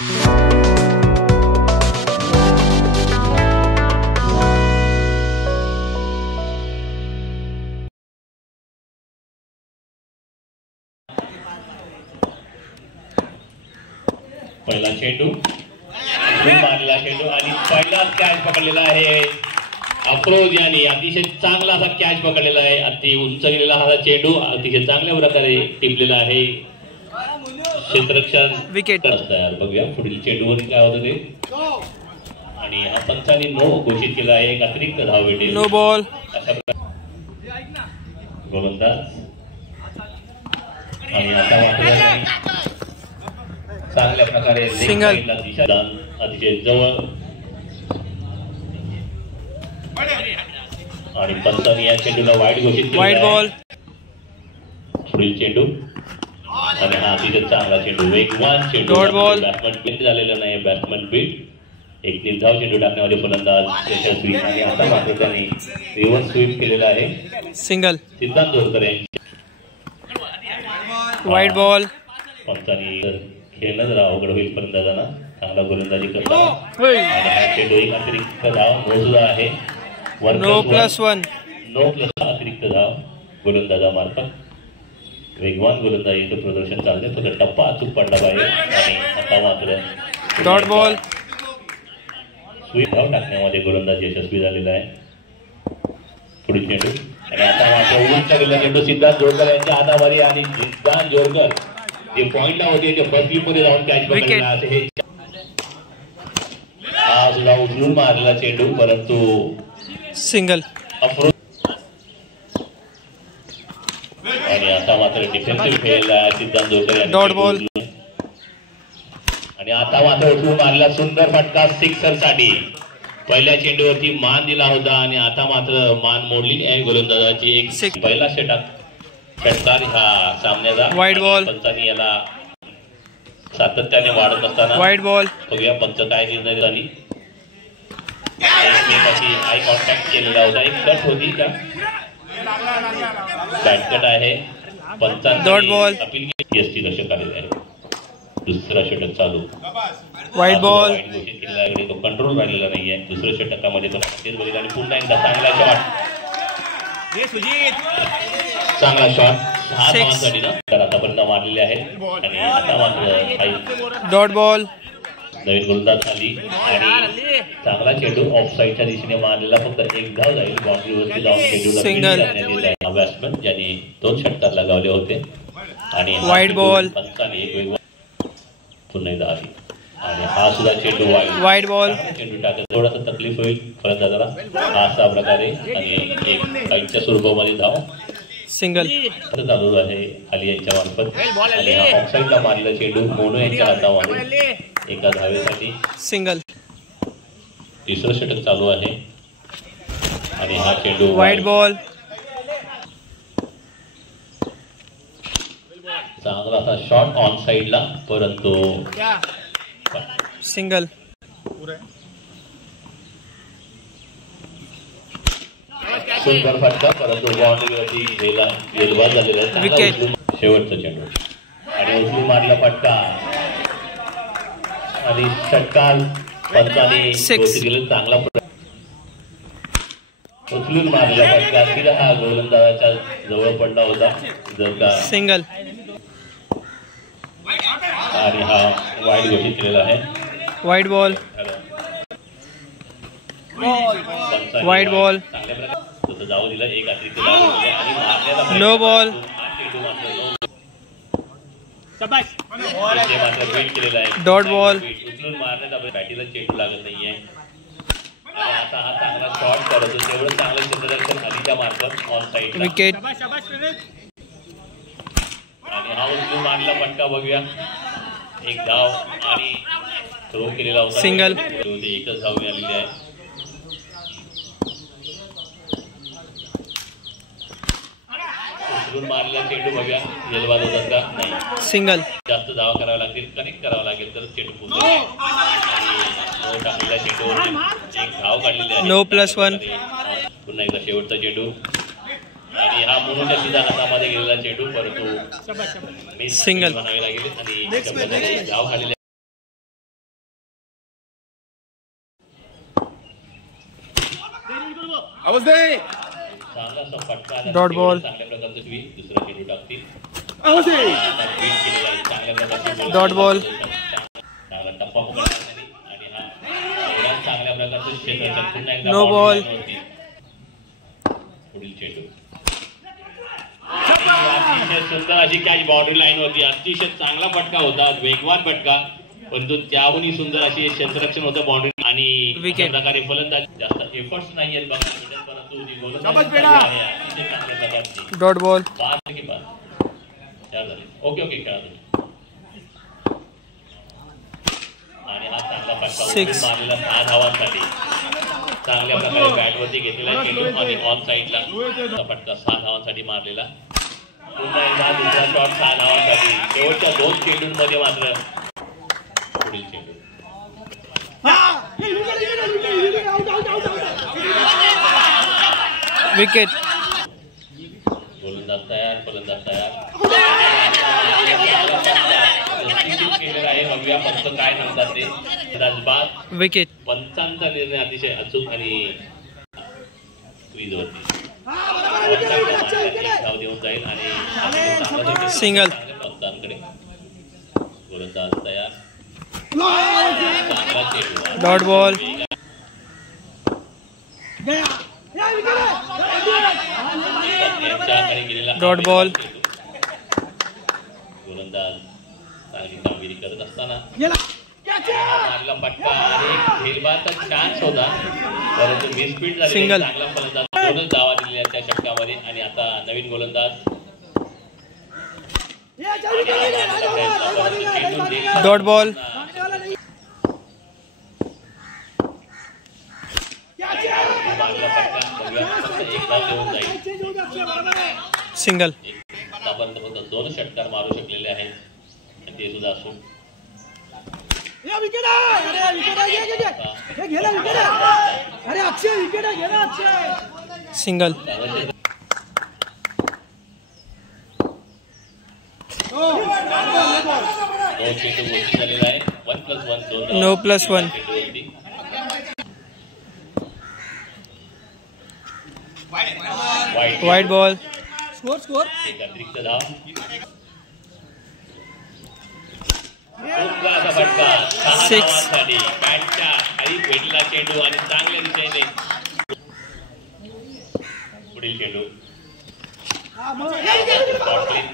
पहिला चेंडू मारलेला चेंडू आणि पहिला कॅच पकडलेला आहे अफरोज यांनी. अतिशय चांगला असा कॅच पकडलेला आहे. अति उंच गेलेला हा चेंडू अतिशय चांगल्या प्रकारे टिपलेला आहे. क्षेत्ररक्षण विकेट तयार. बघूया पुढील चेंडूवर काय होतं ते. आणि हा पंचांनी नो घोषित केला आहे. एक अतिरिक्त धाव भेटेल. No ball. अशा प्रकारे गोलंदाज आणि आता मात्र चांगल्या प्रकारे सिंगल दिशादान अतिशय जवळ आणि पंचांनी या चेंडूला वाईट घोषित केला. वाईट बॉल. पुढील चेंडू आणि हा अतिशय चांगला चेंडू. वेगवान चेंडू. Dot ball. बॅट्समन बीट झालेला नाही. Batsman beat. एक निर्धाव चेंडू टाकण्यामध्ये फलंदाज यशस्वी आणि आता मात्र त्यांनी रिव्हर्स स्वीप केलेला आहे. सिंगल. सिद्धांत जोरकर यांचे वाईट बॉल. पंचांनी खेळणं जरा अवघड होईल फलंदाजांना. चांगला गोलंदाजी करतात आणि हा चेंडू एक अतिरिक्त धाव मोजला आहे. No plus one. No plus अतिरिक्त धाव गोलंदाजामार्फत. वेगवान गोलंदाजीचं प्रदर्शन चाललंय. फक्त टप्पा अचूक पडला पाहिजे आणि आता मात्र डॉट बॉल. स्वीप धाव टाकण्यामध्ये गोलंदाज यशस्वी झालेला आहे. पुढील चेंडू आणि आता मात्र उंच गेलेला चेंडू सिद्धांत जोरकर यांच्या हातामध्ये आणि सिद्धांत जोरकर जे पॉइंटला होते ते फर्स्ट मध्ये जाऊन कॅच पकडलेला आहे. हा सुद्धा उचलून मारलेला चेंडू परंतु सिंगल. अफरोज आणि आता मात्र डिफेन्सिव्ह खेळला सिद्धांत जोरकर. Dot ball. आणि आता मात्र उचलून मारला सुंदर फटका सिक्सर साठी. पहिल्या चेंडूवरती मान दिला होता आणि आता मात्र मान मोडली आहे गोलंदाजाची. एक पहिला षटकार ह्या सामन्याचा. वाईट बॉल. पंचांनी याला सातत्याने वाढत असताना वाईट बॉल. बघूया पंच काय निर्णय झाली. एकमेकाशी आय कॉन्टॅक्ट केलेला होता. एक कट होती का बॅटकट आहे. पंचांनी अपील केली. एसटी दर्शक आलेले आहे. दुसरा षटक चालू. वाईट बॉल. घोषित केलेला आहे. तो कंट्रोल राहिलेला नाहीये. दुसऱ्या षटकामध्ये तो नक्कीच बघितला आणि पुन्हा एकदा चांगला शॉट. चांगला शॉट. हा धावांसाठी ना तर आतापर्यंत मारलेले आहेत आणि आता मात्र डॉट बॉल. नवीन गोलंदाज आली आणि चांगला चेंडू ऑफ साईडच्या दिशेने मारलेला. फक्त एक धाव जाईल. बाउंड्रीवरती जाऊन चेंडूला बॅट्समन ज्यांनी 2 षटकार लगावले होते आणि वाईट बॉल. पंचांनी एक वेगळा पुन्हा एकदा आली आणि हा सुद्धा चेंडू वाईट बॉल. चेंडू टाकत थोडासा तकलीफ होईल फलंदाजाला. हा अशा प्रकारे आणि एक साईडच्या स्वरूपामध्ये धाव. सिंगल चालू आहे आली यांच्या मार्फत आणि हा ऑफ साईडला मारलेला चेंडू मोनू यांच्या हातामध्ये एका धावेसाठी. सिंगल. तिसरं षटक चालू आहे आणि हा चेंडू वाईट बॉल. चांगला असा शॉट ऑन साईडला परंतु सिंगल. सुंदर फटका परंतु बाउंड्रीवरती गेलबाद झालेला आहे. विकेट. शेवटचा चेंडू आणि उचलून मारला फटका आणि षटकार पंचांनी गेलं. चांगला उचलून मारला फटका. तिला हा गोलंदाजाच्या जवळ पडला होता जर का सिंगल. आणि हा वाईट घोषित केलेला आहे. वाईट बॉल. वाईट बॉल. जाऊ दिला. एक अतिरिक्त नो बॉल. Dot ball. उचलून मारण्यात बॅटीला चेंडू लागत नाहीये आणि आता हा चांगला शॉट करतो. तेवढं चांगलं क्षेत्ररक्षण अलीच्या मार्फत ऑन साईड. विकेट. आणि हा उचलून मारला फटका बघूया. एक धाव आणि थ्रो केलेला होता. सिंगल. एकच धाव मिळालेली आहे. उचलून मारलेला चेंडू बघूया गेलबाद होतात का नाही. सिंगल. जास्त धावा करावा लागतील. कनेक्ट करावा लागेल तर चेंडू पूर्ण टाकलेल्या चेंडूवर एक धाव काढलेली आहे. No plus one. पुन्हा एकदा शेवटचा चेंडू आणि हा मोनूच्या सीधा हातामध्ये गेलेला चेंडू परंतु सिंगल म्हणावे लागेल आणि धाव खाल्लेली चांगला फटका डॉट बॉल. चांगल्या प्रकारचं स्वीप दुसरा चेंडू टाकतील चांगल्या प्रकारचे डॉट बॉल. चांगला टप्पा पकडला आणि हा चांगल्या प्रकारचं क्षेत्ररक्षण पुन्हा एकदा नो बॉल. पुढील चेंडू अतिशय सुंदर अशी कॅच बाउंड्री लाईन होती. अतिशय चांगला फटका होता वेगवान फटका परंतु त्याहूनही सुंदर अशी क्षेत्ररक्षण होतं बाउंड्री आणि अशा प्रकारे फलंदाज जास्त एफर्ट्स नाही आहेत बघा परंतु जी गोलंदाजी आहे अतिशय चांगल्या प्रकारची डॉट बॉल. 5 की 5 चार झाले. ओके खेळा तुम्ही आणि हा चांगला फटका मारलेला 6 धावांसाठी चांगल्या प्रकारे बॅटवरती घेतलेला चेंडू आणि ऑन साईडला फटका 6 धावांसाठी मारलेला पुन्हा एकदा दुसरा शॉट 6 धावांसाठी शेवटच्या 2 चेंडूंमध्ये मात्र पुढील चेंडू विकेट. गोलंदाज तयार फलंदाज तयार केलेला आहे बघूया पंच काय सांगतात ते बाद विकेट. पंचांचा निर्णय अतिशय अचूक आणि क्रीजवरती धाव देऊन जाईल आणि सिंगल. पंचांकडे गोलंदाज तयार चांगला चेंडू डॉट बॉल. Dot ball. गोलंदाज चांगली कामगिरी करत असताना मारला फटका आणि खेळबाचा चान्स होता परंतु मिसफील्ड झाली. सिंगल. चांगला फलंदाज दोनच धावा दिलेल्या त्या षटकामध्ये आणि आता नवीन गोलंदाज डॉट बॉल. सिंगल. आतापर्यंत फक्त 2 षटकार मारू शकलेले आहेत आणि ते सुद्धा असून सिंगल. झालेला आहे 1+1 नो +1. वाईट बॉल. स्कोर एक अतिरिक्त धाव फटका 6 धावांसाठी बॅटच्या खाली भेटला चेंडू आणि चांगल्या दिशेने पुढील चेंडू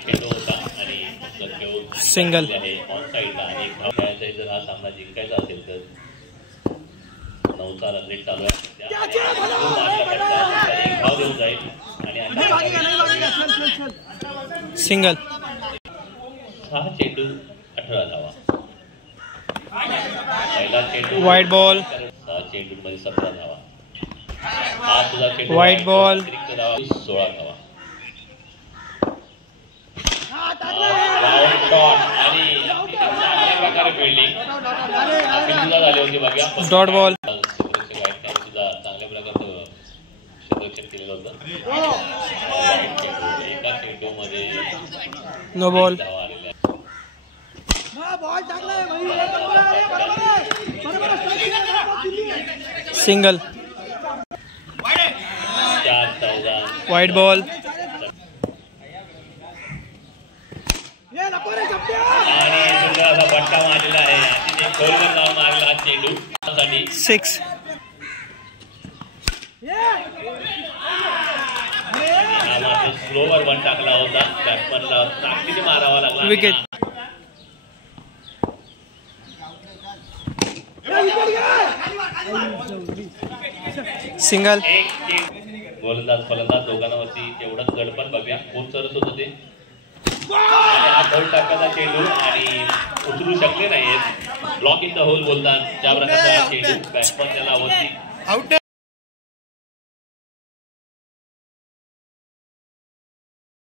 चेंडू होता आणि सिंगल. ऑन साईडला आणि एक धाव खेळायचा जर हा सामना जिंकायचा असेल तर 9चा रन रेट चालू आहे एक धाव देऊन जाईल आणि सिंगल. 6 चेंडू 18 धावा पहिला चेंडू वाईट बॉल. 6 चेंडूंमध्ये 17 धावा हा सुद्धा चेंडू वाईट बॉल. 16 धावा शॉट आणि चांगल्या प्रकारे फिल्डिंग सुद्धा झाली होती बघा. Dot ball. सुद्धा चांगल्या प्रकारचं क्षेत्ररक्षण केलेलं होतं एका चेंडू मध्ये नो बॉल. धावा आलेल्या सिंगल. 4 वाईट बॉल. आणि सुंदर असा फटका मारलेला आहे तिथे खोलवर जाऊन मारलेला चेंडू साठी 6. हा मात्र स्लोवर वन टाकला होता बॅट्समनला ताकदीने मारावा लागला. विकेट. सिंगल. गोलंदाज फलंदाज दोघांवरती तेवढंच गडपण बघूया खूप सरस होतं ते हा गोल टाकायचा चेंडू आणि उचलू शकले नाहीत ब्लॉक इन द होल बोलतात ज्या प्रकारचा चेंडू बॅट्समन त्याला वरती